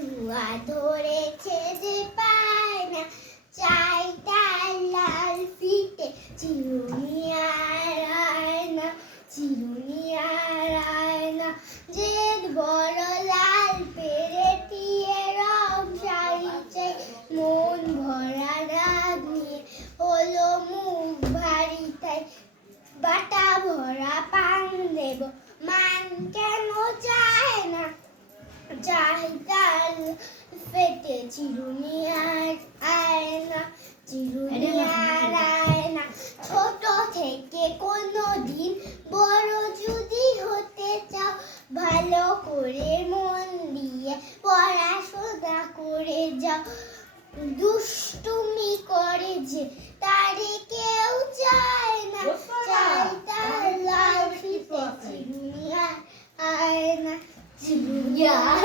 ধোঁয়া ধরেছে যে পায় না, চাই তার লাল ফিতে চিরুনি আর আয়না, চিরুনি আর আয়না। যে বড় লাল পেরেটিয়ে রং শাড়ি চাই, মন ভরা রাগ নিয়ে হলো মুখ ভারী তাই। বাটা ভরা পান দেব, মান কেন চায় না, চাই তার ফেটে চিরুনি আর আয়না, চিরুনি আর আয়না। ছোট থেকে কোনোদিন বড় যদি হতে চাও, ভালো করে মন দিয়ে পড়াশোনা করে যাও। দুষ্টুমি করে যে তারে কেউ চায় না, চাই তার লাল ফিতে চিরুনি আর আয়না, চিরুনি আর